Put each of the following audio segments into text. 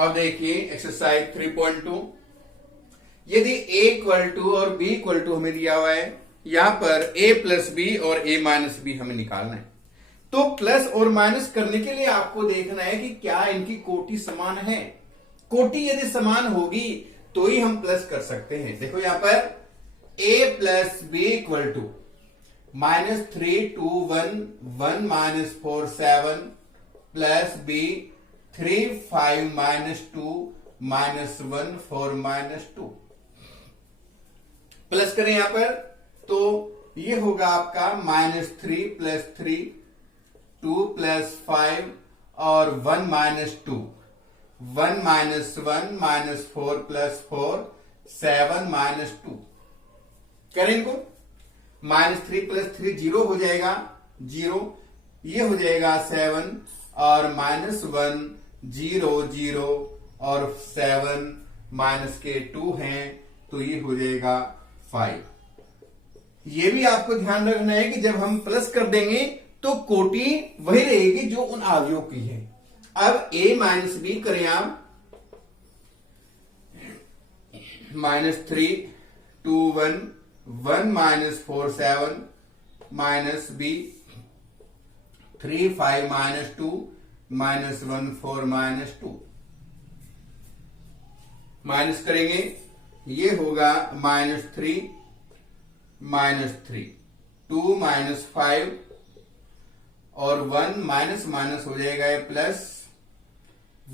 अब देखिए एक्सरसाइज 3.2, यदि a इक्वल टू और b इक्वल टू हमें दिया हुआ है, यहां पर a प्लस बी और a माइनस बी हमें निकालना है। तो प्लस और माइनस करने के लिए आपको देखना है कि क्या इनकी कोटि समान है। कोटि यदि समान होगी तो ही हम प्लस कर सकते हैं। देखो यहां पर a plus b equal to -3 2 1 1 -4 7 plus b 3 5 -2 -1 4 -2। Plus करें यहां पर तो ये होगा आपका -3 प्लस 3 2 प्लस 5 और 1 -2 1 -1 -4 प्लस 4 7 -2। करें इनको, -3 प्लस 3 0 हो जाएगा 0, ये हो जाएगा 7 और -1 0 0 और 7 माइनस के 2 हैं तो ये हो जाएगा 5। ये भी आपको ध्यान रखना है कि जब हम प्लस कर देंगे तो कोटि वही रहेगी जो उन अवयवों की है। अब a माइनस बी करें आप, -3 2 1 1 -4 7 माइनस बी 3 5 -2 -1 4 -2। माइनस करेंगे, ये होगा -3 -3 2 -5 और 1 माइनस माइनस हो जाएगा ये प्लस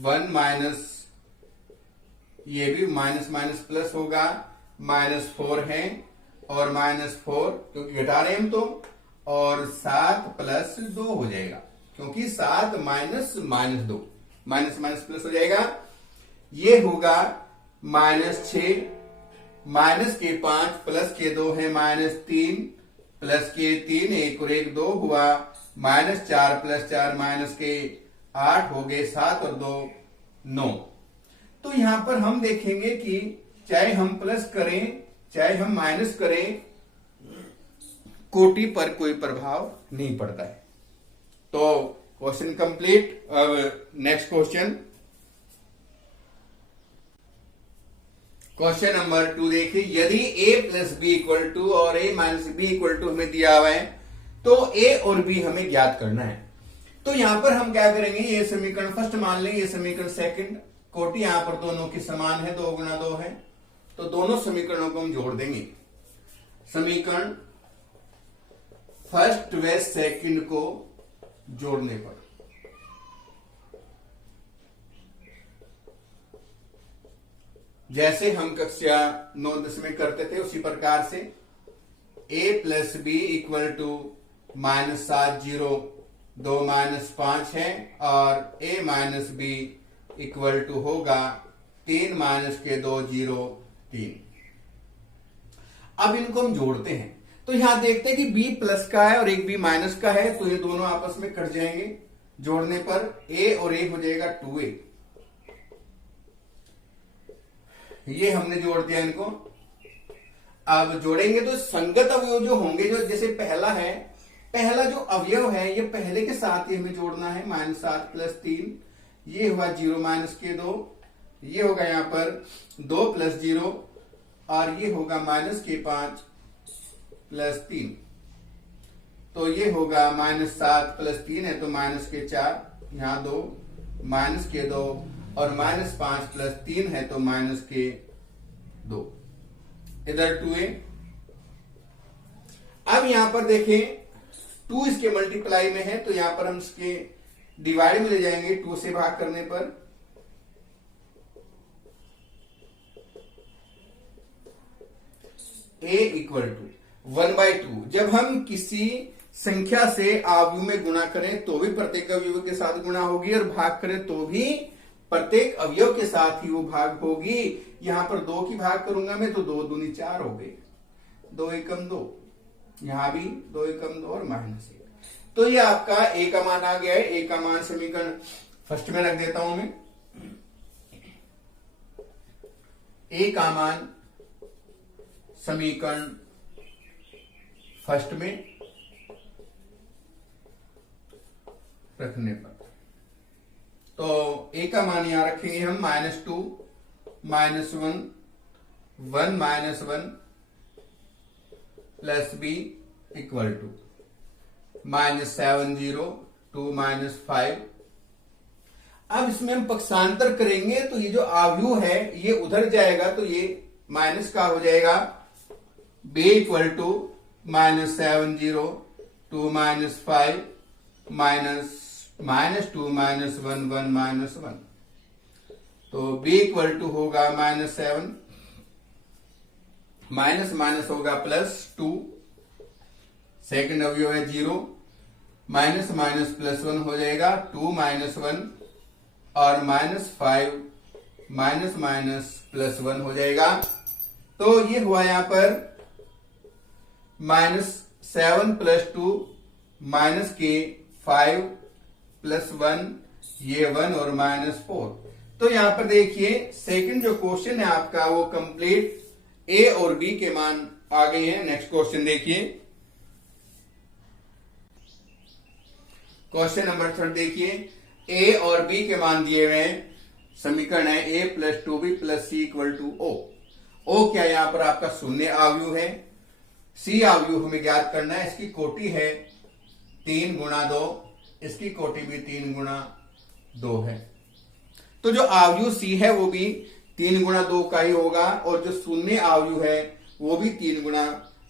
1 माइनस, ये भी माइनस माइनस प्लस होगा, -4 है और -4 क्योंकि घटा रहे हैं हम तो, और 7 प्लस 2 हो जाएगा क्योंकि 7 माइनस -2 माइनस माइनस प्लस हो जाएगा। ये होगा -6 माइनस के 5 प्लस के 2 है -3 प्लस के 3 1 और 1 2 हुआ, -4 प्लस 4 माइनस के 8 हो गए 7 और 2 9। तो यहां पर हम देखेंगे कि चाहे हम प्लस करें चाहे हम माइनस करें कोटि पर कोई प्रभाव नहीं पड़ता है। तो क्वेश्चन कंप्लीट। अब नेक्स्ट क्वेश्चन नंबर 2 देखिए, यदि a plus b equal to और a minus b equal to हमें दिया हुआ है तो a और b हमें ज्ञात करना है। तो यहां पर हम क्या करेंगे, ये समीकरण फर्स्ट मान लेंगे, ये समीकरण सेकंड, कोटि यहां पर दोनों की समान है, 2 गुणा 2 है, तो दोनों समीकरणों को हम जोड़ देंगे। समीकरण फर्स्ट व सेकंड को जोड़ने पर जैसे हम कक्षा 9-10 में करते थे उसी प्रकार से a plus b equal to -7 0 2 -5 है और a minus b equal to होगा 3 माइनस के 2 0 3। अब इनको हम जोड़ते हैं तो यहां देखते हैं कि b प्लस का है और एक b माइनस का है, तो ये दोनों आपस में कट जाएंगे। जोड़ने पर a और a हो जाएगा 2a। ये हमने जोड़ दिया इनको। अब जोड़ेंगे तो संगत अवयव जो होंगे, जो जैसे पहला है, पहला जो अवयव है ये पहले के साथ ही हमें जोड़ना है, -7 प्लस 3, ये हुआ 0 माइनस के 2, ये होगा यहां पर 2 प्लस 0 और ये होगा माइनस के 5 प्लस 3, तो ये होगा -7 प्लस 3 है तो माइनस के 4, यहां 2 माइनस के 2 और -5 प्लस 3 है तो माइनस के 2, इधर 2a। अब यहां पर देखें 2 इसके मल्टीप्लाई में है तो यहां पर हम इसके डिवाइड में ले जाएंगे, 2 से भाग करने पर a इक्वल टू 1/2। जब हम किसी संख्या से अवयव में गुणा करें तो भी प्रत्येक अवयव के साथ गुणा होगी और भाग करें तो भी प्रत्येक अवयव के साथ ही वो भाग होगी। यहां पर 2 की भाग करूंगा मैं तो 2 दूनी 4 हो गए, 2 एकम 2, यहां भी 2 एकम 2 और -1, तो ये आपका a का मान आ गया है। a का मान समीकरण फर्स्ट में रख देता हूं मैं, a का मान समीकरण फर्स्ट में रखने पर तो ए का मान यहां रखेंगे हम -2 -1 1 -1 प्लस बी इक्वल टू -7 0 2 -5। अब इसमें हम पक्षांतर करेंगे तो ये जो आव्यूह है ये उधर जाएगा तो ये माइनस का हो जाएगा b इक्वल टू -7 0 2 -5 -2 -1 1 -1। तो b इक्वल टू होगा -7 माइनस माइनस होगा +2। सेकंड अवयव है 0 माइनस माइनस +1 हो जाएगा 2 -1 और -5 माइनस माइनस +1 हो जाएगा। तो ये हुआ यहां पर -7 + 2 माइनस के 5 + 1 ये 1 और -4। तो यहां पर देखिए सेकंड जो क्वेश्चन है आपका वो कंप्लीट ए और बी के मान आ गए हैं। नेक्स्ट क्वेश्चन देखिए, क्वेश्चन नंबर 3 देखिए। ए और बी के मान दिए हुए हैं, समीकरण है a + 2b + c = o। o क्या यहां पर आपका शून्य आव्यूह है, c आव्यूह हमें ज्ञात करना है। इसकी कोटि है 3 × 2, इसकी कोटि भी 3 × 2 है। तो जो आव्यूह c है वो भी 3 × 2 का ही होगा और जो शून्य आव्यूह है वो भी 3 ×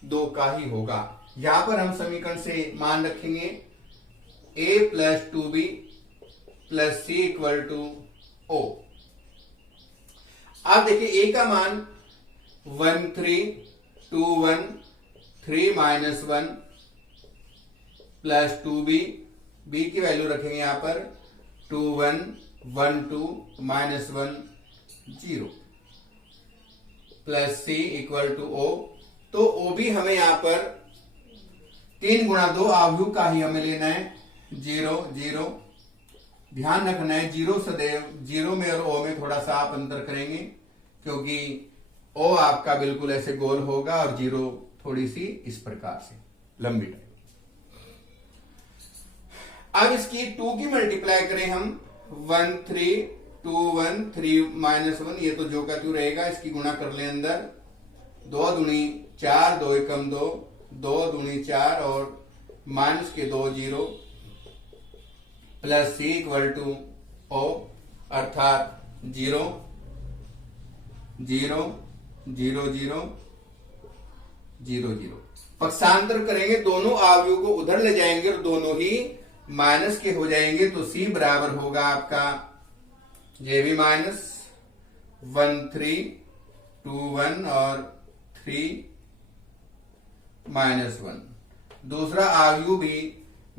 2 का ही होगा। यहां पर हम समीकरण से मान रखेंगे a + 2b + c = o। आप देखिए a का मान 1 3 2 1 3 -1 + 2b, b की वैल्यू रखेंगे यहां पर 2 1 1 2 -1 0 + c = o। तो o भी हमें यहां पर 3 × 2 आव्यूह का ही हमें लेना है 0 0। ध्यान रखना है 0 सदैव 0 में और o में थोड़ा सा आप अंतर करेंगे क्योंकि o आपका बिल्कुल ऐसे गोल होगा और 0 थोड़ी सी इस प्रकार से लंबी टाइप। अब इसकी 2 की मल्टीप्लाई करें हम 1 3 2 1 3 -1, ये तो जो का त्यों रहेगा। इसकी गुणा कर ले अंदर 2 दूनी 4 2 एकम 2 2 दूनी 4 और माइनस के 2 0 + c = o अर्थात 0 0 0 0 0 0। पक्षांतर करेंगे, दोनों आव्यूह को उधर ले जाएंगे और दोनों ही माइनस के हो जाएंगे। तो c बराबर होगा आपका ये भी -1 3 2 1 और 3 -1। दूसरा आव्यूह भी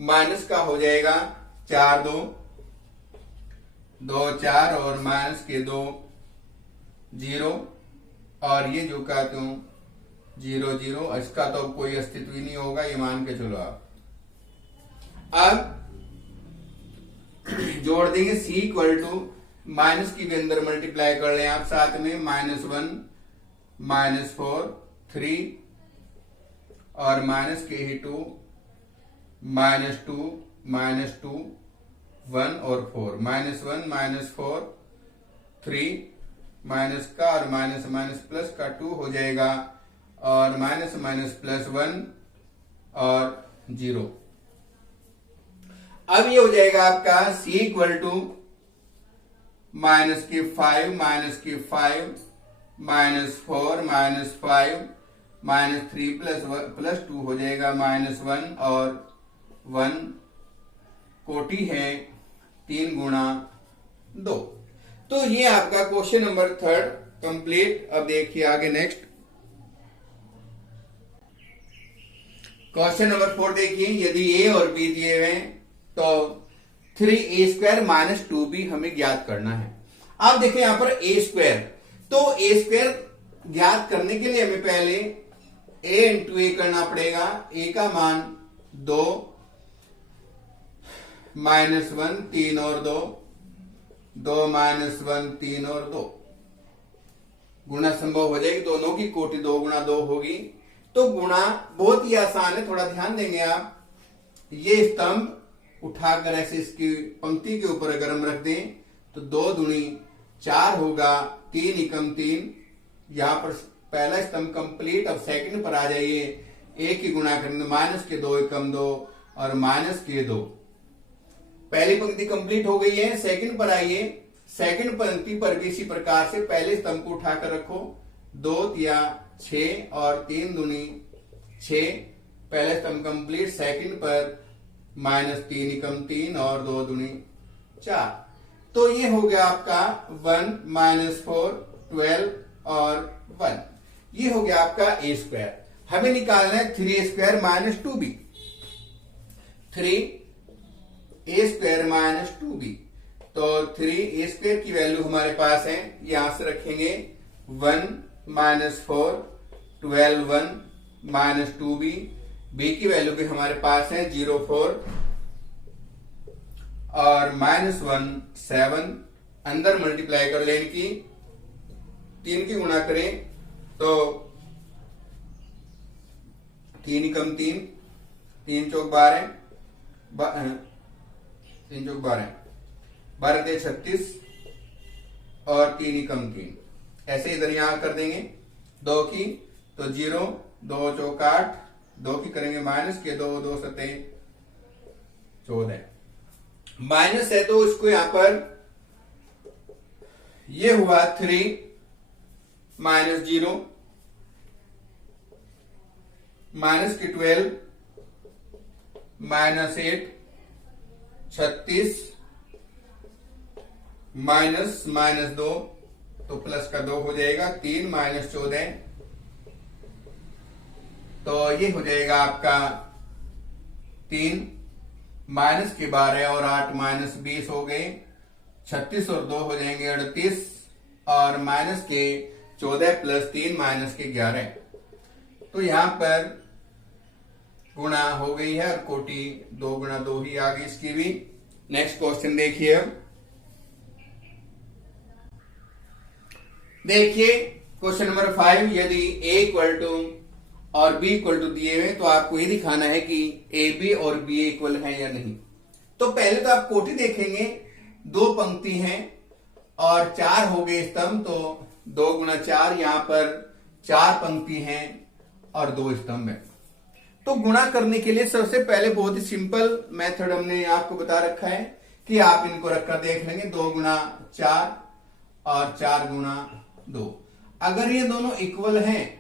माइनस का हो जाएगा 4 2 2 4 और माइनस के 2 0 और ये जो का त्यों 0 0। इसका तो कोई अस्तित्व ही नहीं होगा, ये मान के चलो आप। अब जोड़ देंगे c = माइनस की भी अंदर मल्टीप्लाई कर लें आप साथ में -1 -4 3 और माइनस के ही 2 -2 -2 1 और 4 -1 -4 3 माइनस का और माइनस माइनस प्लस का 2 हो जाएगा और माइनस माइनस +1 और 0। अब ये हो जाएगा आपका c = -5 -5 -4 -5 -3 +2 हो जाएगा -1 और 1। कोटि है 3 × 2। तो ये आपका क्वेश्चन नंबर 3 कंप्लीट। अब देखिए आगे नेक्स्ट क्वेश्चन नंबर 4 देखिए। यदि a और b दिए हुए हैं तो 3a² - 2b हमें ज्ञात करना है। आप देखें यहां पर a², तो a² ज्ञात करने के लिए हमें पहले a × a करना पड़ेगा। a का मान 2 -1 3 और 2 2 -1 3 और 2 गुणा संभव हो जाएगी। दोनों की कोटि 2 × 2 होगी। तो गुणा बहुत ही आसान है, थोड़ा ध्यान देंगे आप। ये स्तंभ उठाकर ऐसे इसकी पंक्ति के ऊपर अगर हम रख दें तो 2 दूनी 4 होगा, 3 एकम 3। यहां पर पहला स्तंभ कंप्लीट। अब सेकंड पर आ जाइए, एक ही गुणा करेंगे, माइनस के 2 एकम 2 और माइनस के 2। पहली पंक्ति कंप्लीट हो गई है। सेकंड पर आइए, सेकंड पंक्ति पर भी इसी प्रकार से पहले स्तंभ को उठाकर रखो, 2 तिया 6 और 3 दूनी 6। पहले स्तंभ कंप्लीट। सेकंड पर माइनस 3 एकम 3 और 2 दूनी 4। तो ये हो गया आपका 1 माइनस 4 12 और 1। ये हो गया आपका ए स्क्वायर। हमें निकालना है 3 स्क्वायर माइनस 2b। 3 ए स्क्वायर माइनस 2b। तो 3 ए स्क्वायर की वैल्यू हमारे पास है, यहां से रखेंगे 1 माइनस 4 12 1 माइनस 2b। b की वैल्यू भी हमारे पास है 0 4 और माइनस 1 7। अंदर मल्टीप्लाई कर लें इनकी, 3 की गुणा करें तो 3 एकम 3, 3 चौक 12, 3 चौक 12, 12 ते 36 और 3 एकम 3। ऐसे इधर यहां कर देंगे 2 की तो 0, 2 चौक 8, 2 की करेंगे माइनस के 2, 2 सते 14। माइनस है तो इसको यहां पर ये हुआ 3 माइनस 0 माइनस के 12 माइनस 8 36 माइनस माइनस 2 तो प्लस का 2 हो जाएगा, 3 माइनस 14 तो ये हो जाएगा आपका 3 माइनस के 12 और 8 माइनस 20 हो गए, 36 और 2 हो जाएंगे 38 और माइनस के 14 प्लस 3 माइनस के 11। तो यहां पर गुणा हो गई है और कोटि 2 गुणा 2 ही आ गई इसकी भी। नेक्स्ट क्वेश्चन देखिए। देखिए क्वेश्चन नंबर 5, यदि a इक्वल टू और b इक्वल टू दिए हुए तो आपको ये दिखाना है कि ए बी और बी इक्वल है या नहीं। तो पहले तो आप कोटि देखेंगे, 2 पंक्ति हैं और 4 हो गए स्तंभ, तो 2 गुणा 4, यहां पर 4 पंक्ति हैं और 2 स्तंभ है। तो गुणा करने के लिए सबसे पहले बहुत ही सिंपल मेथड हमने आपको बता रखा है कि आप इनको रखकर देख लेंगे, 2 गुणा 4 और 4 गुणा 2। अगर ये दोनों इक्वल हैं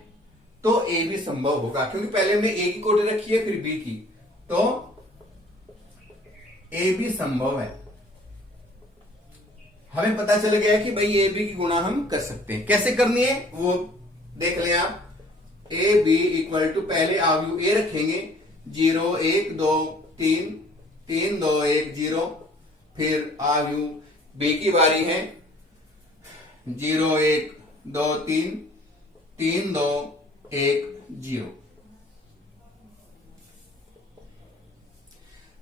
तो ए भी संभव होगा, क्योंकि पहले हमने ए की कोटि रखी है फिर बी की, तो ए भी संभव है। हमें पता चल गया कि भाई ए बी की गुणा हम कर सकते हैं। कैसे करनी है वो देख लें आप। ए बी इक्वल टू, पहले आव्यू ए रखेंगे, 0 1 2 3 3 2 1 0। फिर आव्यू बी की बारी है, 0 1 2 3 3 2 1 0।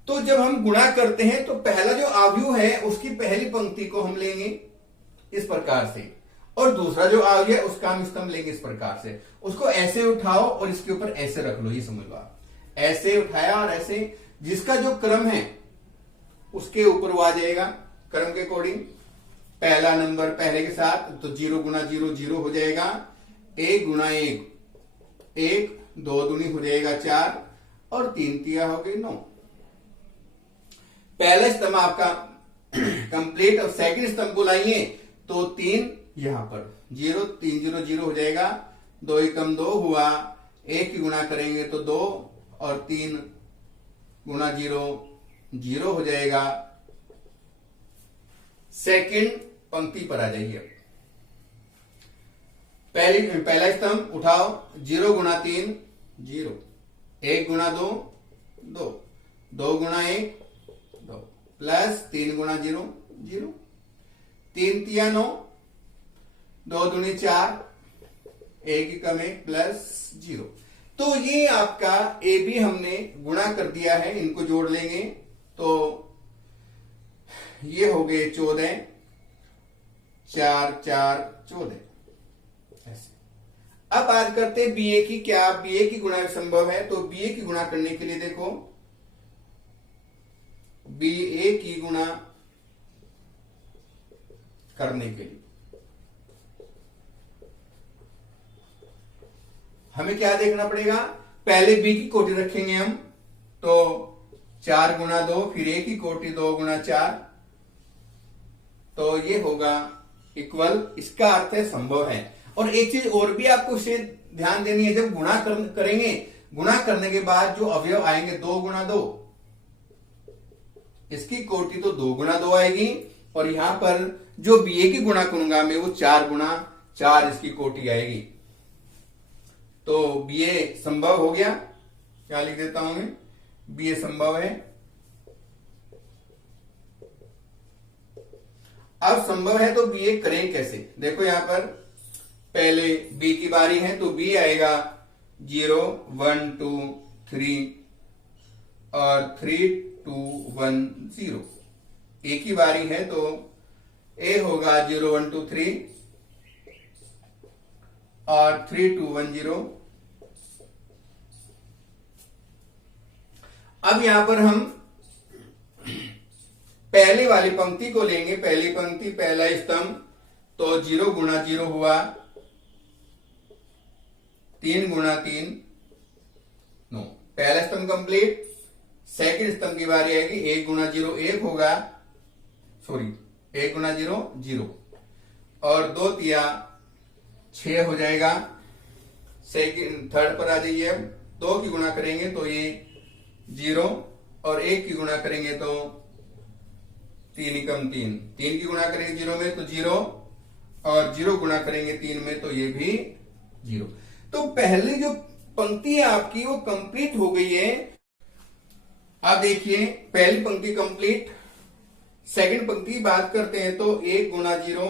तो जब हम गुणा करते हैं तो पहला जो आव्यू है उसकी पहली पंक्ति को हम लेंगे इस प्रकार से, और दूसरा जो आव्यू है उसका हम स्तंभ लेंगे इस प्रकार से। उसको ऐसे उठाओ और इसके ऊपर ऐसे रख लो, ये समझ लो आप। ऐसे उठाया और ऐसे, जिसका जो क्रम है उसके ऊपर वो आ जाएगा क्रम के अकॉर्डिंग। पहला नंबर पहले के साथ, तो 0 गुणा 0 0 हो जाएगा, 1 गुणा 1 1, 2 दूनी हो जाएगा 4 और 3 तिया हो गई 9। पहला स्तंभ आपका कंप्लीट। और सेकंड स्तंभ को लाइए तो 3 यहां पर 0 3 0 0 हो जाएगा, 2 एकम 2 हुआ, 1 की गुणा करेंगे तो 2 और 3 गुणा 0 0 हो जाएगा। सेकंड पंक्ति पर आ जाइए। पहला स्तंभ उठाओ, 0 गुणा 3 0, 1 गुणा 2 2, 2 गुणा 1 2, प्लस 3 गुणा 0 0, 3 तिया 9, 2 दूनी 4, 1 एकम 1 प्लस 0। तो ये आपका ए बी हमने गुणा कर दिया है, इनको जोड़ लेंगे तो ये हो गए 14 4 4 14। ऐसे अब बात करते हैं बी ए की। क्या बी ए की गुणा संभव है? तो बी ए की गुणा करने के लिए देखो, बी ए की गुणा करने के लिए हमें क्या देखना पड़ेगा, पहले बी की कोटि रखेंगे हम, तो 4 गुणा 2, फिर ए की कोटि 2 गुणा 4, तो ये होगा इक्वल, इसका अर्थ है संभव है। और एक चीज और भी आपको इसे ध्यान देनी है, जब गुणा करेंगे, गुणा करने के बाद जो अवयव आएंगे 2 गुणा 2, इसकी कोटि तो 2 गुणा 2 आएगी, और यहां पर जो बी ए की गुणा करूंगा मैं वो 4 गुणा 4 इसकी कोटि आएगी। तो बी ए संभव हो गया, क्या लिख देता हूं मैं, बी ए संभव है। अब संभव है तो बी ए करें कैसे, देखो यहां पर पहले बी की बारी है, तो बी आएगा 0 1 2 3 और 3 2 1 0। ए की बारी है तो ए होगा 0 1 2 3 और 3 2 1 0। अब यहां पर हम पहले वाली पंक्ति को लेंगे, पहली पंक्ति पहला स्तंभ, तो 0 गुणा 0 हुआ 3 गुणा 3 9, पहला स्तंभ कंप्लीट। सेकंड स्तंभ की बारी आएगी, 1 गुणा 0 1 होगा, सॉरी 1 गुणा 0 0 और 2 तिया 6 हो जाएगा। सेकंड थर्ड पर आ जाइए, अब 2 की गुणा करेंगे तो ये 0 और 1 की गुणा करेंगे तो 3 एकम 3, 3 की गुणा करेंगे 0 में तो 0 और 0 गुणा करेंगे 3 में तो ये भी 0। तो पहली जो पंक्ति है आपकी वो कंप्लीट हो गई है। अब देखिए पहली पंक्ति कंप्लीट, सेकंड पंक्ति की बात करते हैं तो 1 गुणा 0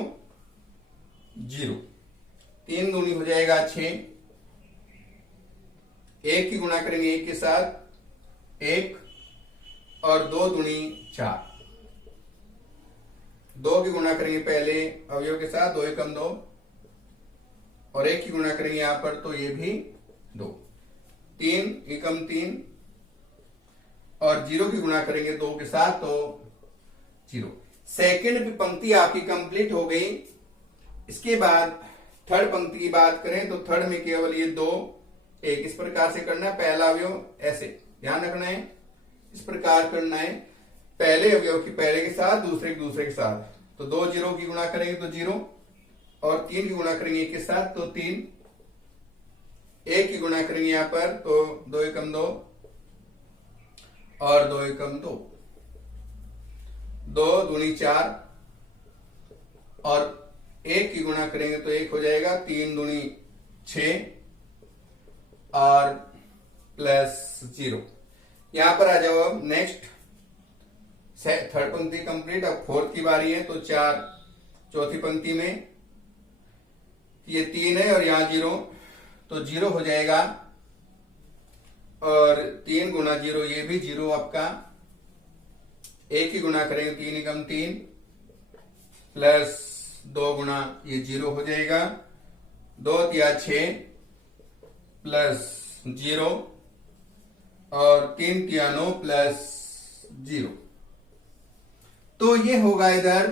0, 3 दूनी हो जाएगा 6, 1 की गुणा करेंगे 1 के साथ 1 और 2 दूनी 4, 2 की गुणा करेंगे पहले अवयव के साथ 2 एकम 2 और 1 की गुणा करेंगे यहां पर तो ये भी 2, 3 एकम 3 और 0 की गुणा करेंगे 2 के साथ तो 0। सेकंड पंक्ति आपकी कंप्लीट हो गई। इसके बाद थर्ड पंक्ति की बात करें तो थर्ड में केवल ये 2 1 इस प्रकार से करना है, पहला अवयव ऐसे ध्यान रखना है, इस प्रकार करना है, पहले अवयव की पहले के साथ दूसरे के दूसरे के साथ, तो 2 0 की गुणा करेंगे तो 0 और 3 की गुणा करेंगे 1 के साथ तो 3, 1 की गुणा करेंगे यहां पर तो 2 एकम 2 और 2 एकम 2, 2 दूनी 4 और 1 की गुणा करेंगे तो 1 हो जाएगा, 3 दूनी 6 और प्लस 0। यहां पर आ जाओ, अब नेक्स्ट थर्ड पंक्ति कंप्लीट। अब फोर्थ की बारी है तो 4 चौथी पंक्ति में ये 3 है और यहां 0 तो 0 हो जाएगा और 3 गुणा 0 ये भी 0 आपका, 1 की गुणा करेंगे 3 एकम 3 प्लस 2 गुणा ये 0 हो जाएगा, 2 तिया 6 प्लस 0 और 3 तिया 9 प्लस 0। तो ये होगा इधर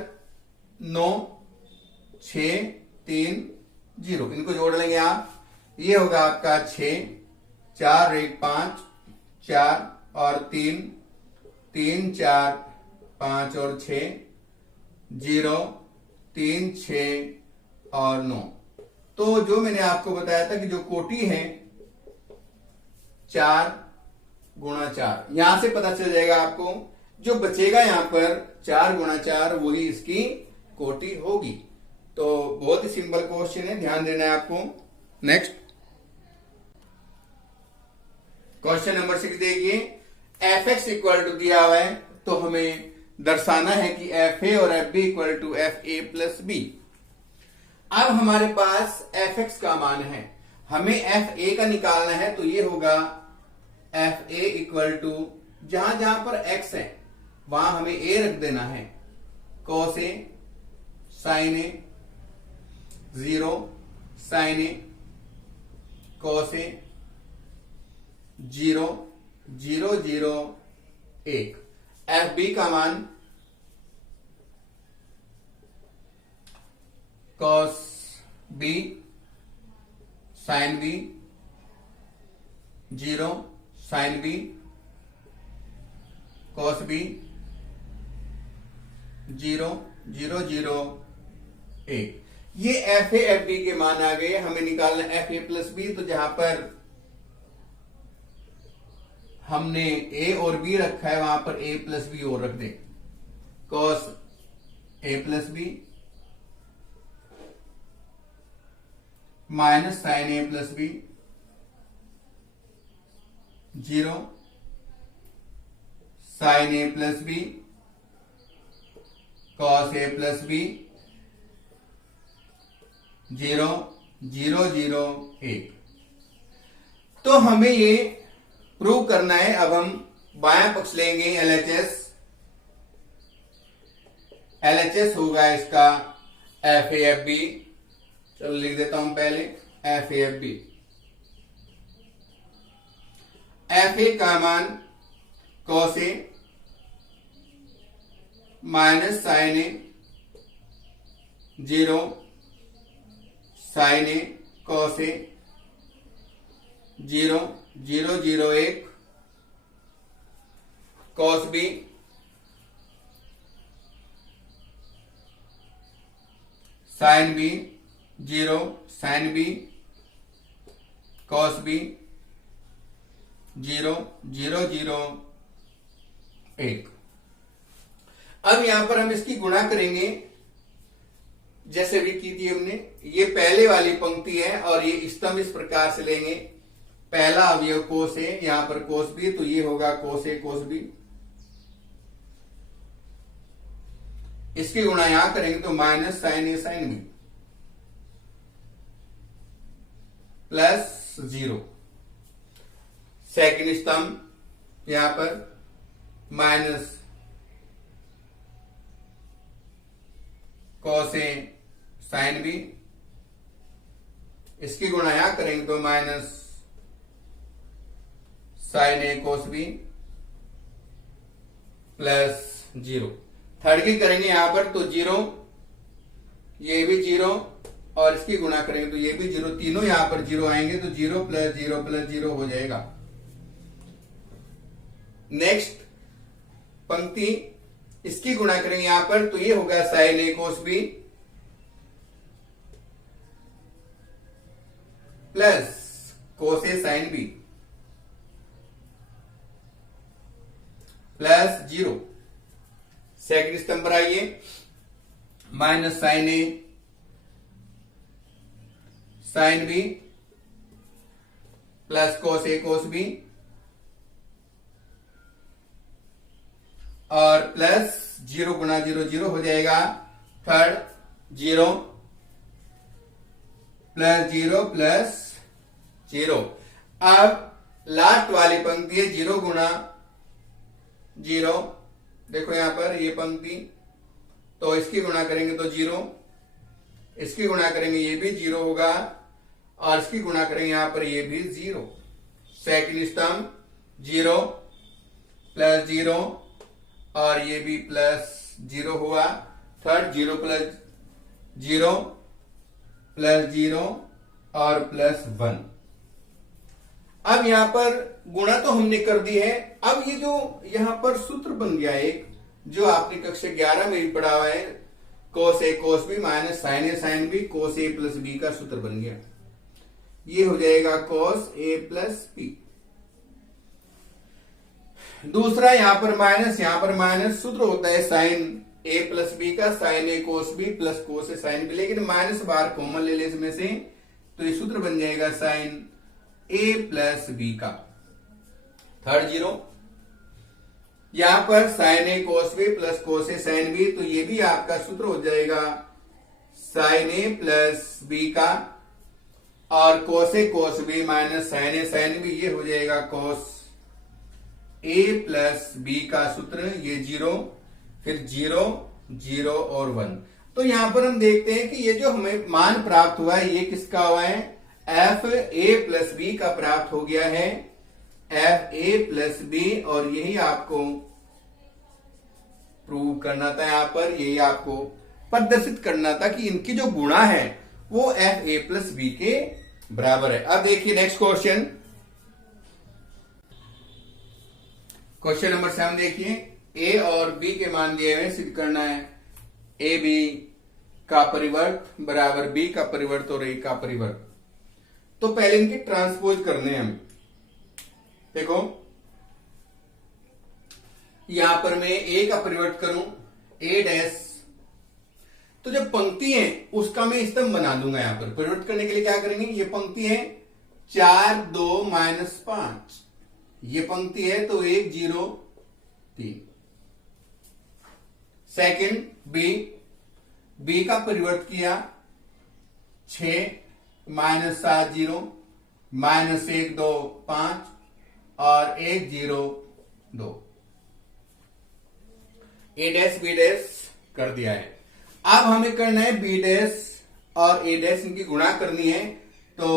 9 6 3 0, इनको जोड़ लेंगे आप, ये होगा आपका 6 4 1 5 4 और 3 3 4 5 और 6 0 3 6 और 9। तो जो मैंने आपको बताया था कि जो कोटि है 4 गुणा 4, यहां से पता चल जाएगा आपको, जो बचेगा यहां पर 4 गुणा 4 वही इसकी कोटि होगी। तो बहुत ही सिंपल क्वेश्चन है, ध्यान देना है आपको। नेक्स्ट क्वेश्चन नंबर 6 देखिए, एफ एक्स इक्वल टू दिया हुआ है तो हमें दर्शाना है कि एफ ए और f b equal to f a plus b. अब हमारे पास एफ एक्स का मान है, हमें एफ ए का निकालना है, तो ये होगा एफ ए इक्वल टू, जहां जहां पर एक्स है वहां हमें ए रख देना है, cos a sine a 0 sine a cos a 0 0 0 1। F b का मान cos b sine b 0 sine b cos b 0 0 0 1। ये एफ ए एफ बी के मान आ गए। हमें निकालना एफ ए प्लस बी। तो जहां पर हमने ए और बी रखा है वहां पर ए प्लस बी और रख दे। Cos A plus B minus sine A plus B 0 sine A plus B cos A plus B 0 0 0 1। तो हमें ये प्रूव करना है। अब हम बायां पक्ष लेंगे एलएचएस। एलएचएस होगा इसका एफ ए एफ बी। चलो लिख देता हूं पहले f a f b. F a का मान cos a minus sine a 0 sine a cos a 0 0 0 1 cos b sine b 0 sine b cos b 0 0 0 1। अब यहां पर हम इसकी गुणा करेंगे जैसे भी की थी हमने। ये पहले वाली पंक्ति है और ये स्तंभ इस प्रकार से लेंगे। पहला अवयव कोस ए, यहां पर कोस बी, तो ये होगा कोस ए कोस बी। इसकी गुणा यहां करेंगे तो माइनस साइन ए साइन बी प्लस 0। सेकंड स्तंभ यहां पर minus cos a sine B. इसकी गुणा यहां करेंगे तो माइनस साइन ए कोस बी प्लस 0। थर्ड की करेंगे यहां पर तो 0, ये भी 0 और इसकी गुणा करेंगे तो ये भी 0। तीनों यहां पर 0 आएंगे तो 0 प्लस 0 प्लस 0 हो जाएगा। नेक्स्ट पंक्ति इसकी गुणा करेंगे यहां पर तो ये होगा साइन ए कोस बी प्लस कोस ए साइन बी प्लस 0। सेकंड स्तंभ पर आइए माइनस साइन ए साइन बी प्लस कोस ए कोस बी और प्लस 0 गुना 0 0 हो जाएगा। Third 0 plus 0 plus 0। अब लास्ट वाली पंक्ति है 0 गुना 0। देखो यहां पर ये पंक्ति, तो इसकी गुणा करेंगे तो 0, इसकी गुणा करेंगे ये भी 0 होगा और इसकी गुणा करेंगे यहां पर ये भी 0। सेकंड स्तंभ 0 प्लस 0 और ये भी प्लस 0 हुआ। थर्ड 0 प्लस 0 प्लस 0 और प्लस 1। अब यहां पर गुणा तो हमने कर दी है। अब ये जो यहां पर सूत्र बन गया एक, जो आपने कक्षा 11 में भी पढ़ा हुआ है, कोस ए कोस बी माइनस साइन ए साइन बी कोस ए प्लस बी का सूत्र बन गया। ये हो जाएगा कोस ए प्लस बी। दूसरा यहां पर माइनस सूत्र होता है साइन ए प्लस बी का, साइन ए कोस बी प्लस कोस ए साइन बी, लेकिन माइनस बार कॉमन ले ले इसमें से, तो ये सूत्र बन जाएगा साइन ए प्लस बी का। थर्ड 0 यहां पर साइन ए कोस बी प्लस कोस ए साइन बी, तो ये भी आपका सूत्र हो जाएगा साइन ए प्लस बी का, और कोस ए कोस बी माइनस साइन ए साइन बी, ये हो जाएगा कोस ए प्लस बी का सूत्र। ये 0 फिर 0 0 और 1। तो यहां पर हम देखते हैं कि ये जो हमें मान प्राप्त हुआ है ये किसका हुआ है, एफ ए प्लस बी का प्राप्त हो गया है। एफ ए प्लस बी, और यही आपको प्रूव करना था यहां पर, यही आपको प्रदर्शित करना था कि इनकी जो गुणा है वो एफ ए प्लस बी के बराबर है। अब देखिए नेक्स्ट क्वेश्चन, क्वेश्चन नंबर 7 देखिए, ए और बी के मान दिए हुए, सिद्ध करना है ए बी का परिवर्त बराबर बी का परिवर्त और ए का परिवर्त। तो पहले इनके ट्रांसपोज करने हैं हम। देखो यहां पर मैं ए का परिवर्त करूं, ए डैश, तो जब पंक्ति है उसका मैं स्तंभ बना दूंगा। यहां पर परिवर्त करने के लिए क्या करेंगे, ये पंक्ति है 4 2 -5, ये पंक्ति है तो 1 0 3। सेकंड बी का परिवर्त किया 6 -7 0 -1 2 5 और 1 0 2। ए डैश बी डैश कर दिया है। अब हमें करना है बी डैश और ए डैश, इनकी गुणा करनी है। तो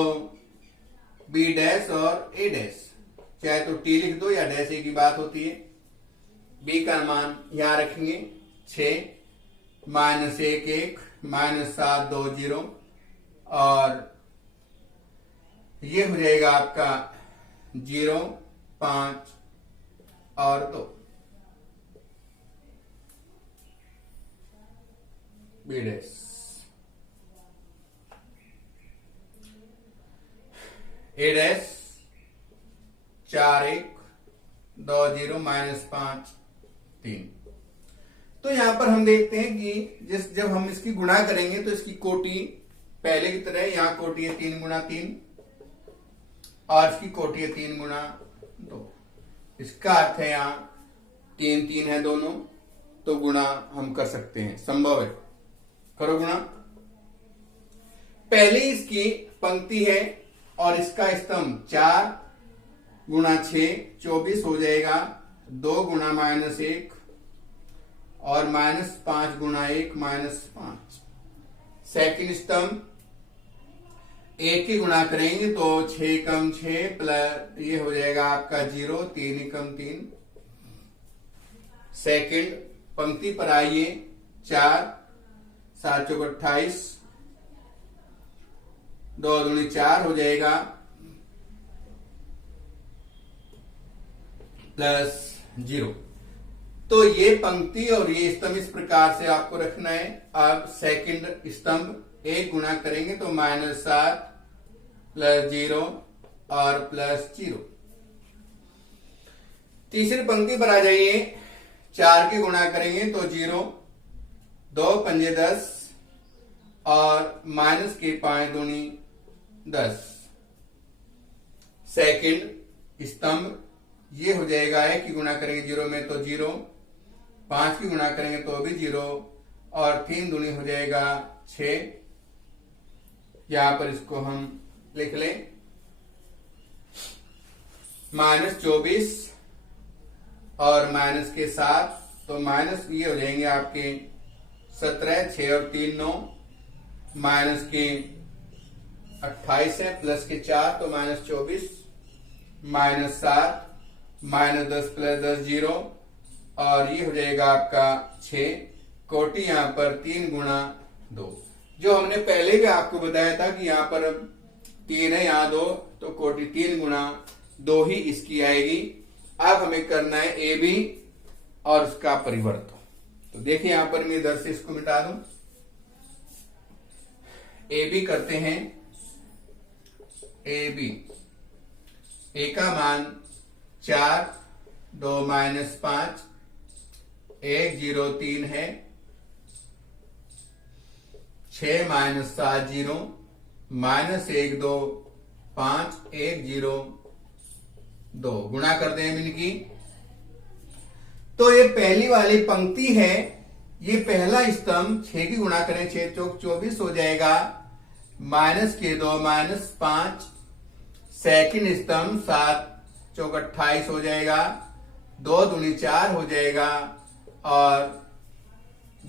बी डैश और ए डैश, चाहे तो टी लिख दो या डैश, एक ही बात होती है। बी का मान यहां रखेंगे 6 -1 1 -7 2 0 और ये हो जाएगा आपका 0 5 और 2। बी डैश ए डैश 4 1 2 0 -5 3। तो यहां पर हम देखते हैं कि जब हम इसकी गुणा करेंगे तो इसकी कोटि पहले की तरह, यहां कोटि है 3 गुणा 3 और इसकी कोटि है 3 गुणा 2। इसका अर्थ है यहां 3 3 है दोनों, तो गुणा हम कर सकते हैं, संभव है। करो गुणा। पहले इसकी पंक्ति है और इसका स्तंभ 4 गुणा 6 24 हो जाएगा, 2 गुणा -1 और -5 गुणा 1 -5। सेकंड स्तंभ 1 की गुणा करेंगे तो 6 कम 6 प्लस ये हो जाएगा आपका 0 3 कम 3। सेकंड पंक्ति पर आइए, 4 7 चौक 28, 2 दूनी 4 हो जाएगा प्लस 0। तो ये पंक्ति और ये स्तंभ इस प्रकार से आपको रखना है। अब सेकंड स्तंभ 1 गुणा करेंगे तो -7 प्लस 0 और प्लस 0। तीसरी पंक्ति पर आ जाइए, 4 की गुणा करेंगे तो 0 2 पंजे 10 और माइनस के 5 दूनी 10। सेकंड स्तंभ ये हो जाएगा, 1 की गुणा करेंगे 0 में तो 0, 5 की गुणा करेंगे तो भी 0 और 3 दूनी हो जाएगा 6। यहां पर इसको हम लिख लें -24 और माइनस के 7, तो माइनस ये हो जाएंगे आपके 17, 6 और 3 9, माइनस के 28 है, प्लस के 4 तो -24, -7, -10 प्लस 10 0 और ये हो जाएगा आपका 6। कोटि यहां पर 3 गुणा 2, जो हमने पहले भी आपको बताया था कि यहां पर 3 है, यहां 2, तो कोटि 3 गुणा 2 ही इसकी आएगी। अब हमें करना है ए बी और उसका परिवर्त। तो देखिए यहां पर मैं इधर से इसको मिटा दूं, ए बी करते हैं। ए बी, ए का मान 4 2 -5 1 0 3 है, 6 -7 0 -1 2 5 1 0 2। गुणा करते हैं इनकी, तो ये पहली वाली पंक्ति है, ये पहला स्तंभ 6 की गुणा करें 6 चौक 24 हो जाएगा, माइनस के 2 -5। सेकंड स्तंभ 7 चौक 28 हो जाएगा, 2 दूनी 4 हो जाएगा और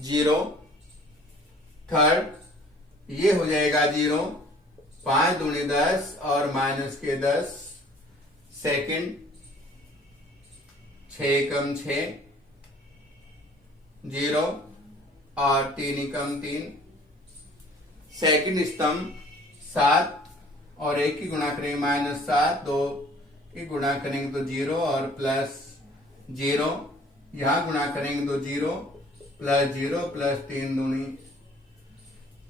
0। थर्ड ये हो जाएगा 0, 5 दूनी 10 और माइनस के 10। सेकंड 6 कम 6 0 और 3 एकम 3। सेकंड स्तंभ 7 और 1 की गुणा करेंगे -7, 2 की गुणा करेंगे तो 0 और प्लस 0, यहां गुणा करेंगे तो 0 प्लस 0 प्लस 3 दूनी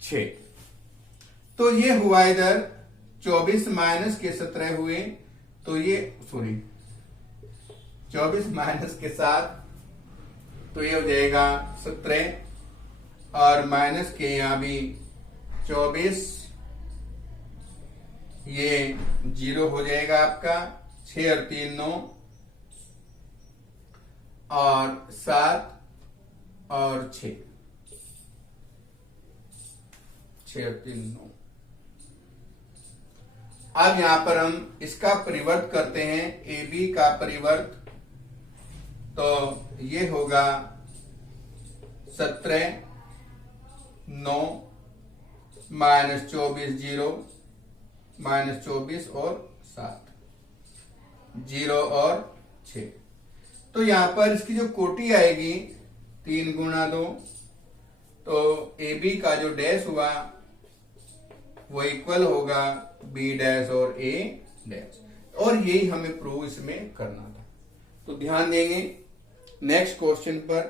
6। तो ये हुआ इधर 24 माइनस के 17 हुए, तो ये 24 माइनस के 7, तो ये हो जाएगा 17 और माइनस के यहां भी 24, ये 0 हो जाएगा आपका। 6 और 3 9 और 7 और 6 और 3 9। अब यहां पर हम इसका परिवर्त करते हैं, ए बी का परिवर्त, तो ये होगा 17 9 -24 0 -24 और 7 0 और 6। तो यहां पर इसकी जो कोटि आएगी 3 गुणा 2, तो ए बी का जो डैश हुआ वो इक्वल होगा बी डैश और ए डैश, और यही हमें प्रूव इसमें करना था। तो ध्यान देंगे नेक्स्ट क्वेश्चन पर।